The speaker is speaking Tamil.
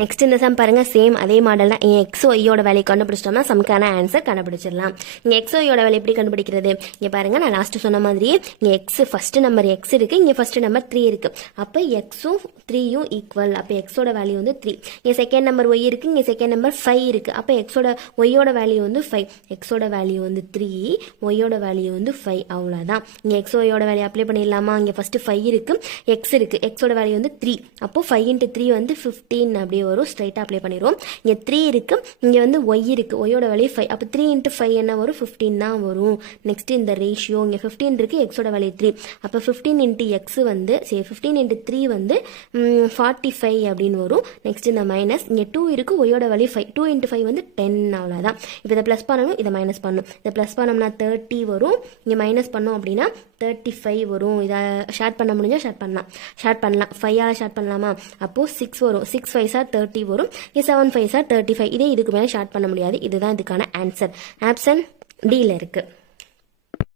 நெக்ஸ்ட் இந்த சம் பாருங்க, சேம் அதே மாடல் தான். எக்ஸ் ஒய்யோட வேலையை கண்டுபிடிச்சிட்டோம்னா சம்க்கான ஆன்சர் கண்டுபிடிச்சிடலாம். இங்கே எக்ஸ் ஒய்யோட வேலை எப்படி கண்டுபிடிக்கிறது? இங்கே பாருங்க, நான் லாஸ்ட் சொன்ன மாதிரி இங்கே எக்ஸ் ஃபர்ஸ்ட் நம்பர் எக்ஸ் இருக்கு, இங்கே ஃபர்ஸ்ட் நம்பர் 3 இருக்கு. அப்போ எக்ஸும் 3யும் ஈக்குவல். அப்போ எக்ஸோட வேல்யூ வந்து 3. இங்கே செகண்ட் நம்பர் ஒய் இருக்கு, இங்கே செகண்ட் நம்பர் 5 இருக்கு. அப்போ ஒய்யோட வேல்யூ வந்து 5. எக்ஸோட வேல்யூ வந்து 3, ஒய்யோட வேல்யூ வந்து 5. அவ்வளோதான். இங்கே எக்ஸ் ஒய்யோட வேல்யூ அப்ளை பண்ணிடலாமா? இங்கே ஃபர்ஸ்ட் 5 இருக்கு, எக்ஸ் இருக்கு, எக்ஸோட வேல்யூ வந்து 3. அப்போ 5 × 3 வந்து 15 அப்படியே வரும். ஸ்ட்ரைட்டாக அப்ளை பண்ணிடுவோம். இங்கே 3 இருக்கு, இங்கே வந்து ஒய் இருக்கு, ஒய்யோட வேல்யூ 5. அப்போ 3 × 5 என்ன வரும்? 15 தான் வரும். நெக்ஸ்ட் இந்த ரேஷியோ இங்கே 15 இருக்கு, எக்ஸோட வேல்யூ 3. அப்போ 15 × எக்ஸ் வந்து 15 × 3 வந்து 45 அப்படின்னு வரும். நெக்ஸ்ட் இந்த மைனஸ் இங்கே 2 இருக்கு, ஒய்யோட வேல்யூ 5. 2 × 5 வந்து 10. அவ்வளோதான். இப்போ இதை ப்ளஸ் பண்ணணும், இதை மைனஸ் பண்ணணும். இதை ப்ளஸ் பண்ணோம்னா 30 வரும், இங்கே மைனஸ் பண்ணோம் அப்படின்னா 35 வரும். இதை ஷேர் பண்ண முடிஞ்சால் ஷேர் பண்ணலாம். 5ஆல் ஷேர் பண்ணலாமா? அப்போது 6 வரும். 6 5s are 30 வரும். 7 5s are 35. இதே இதுக்கு மேலே ஷார்ட் பண்ண முடியாது. இதுதான் இதுக்கான ஆன்சர். ஆப்ஷன் டியில் இருக்குது.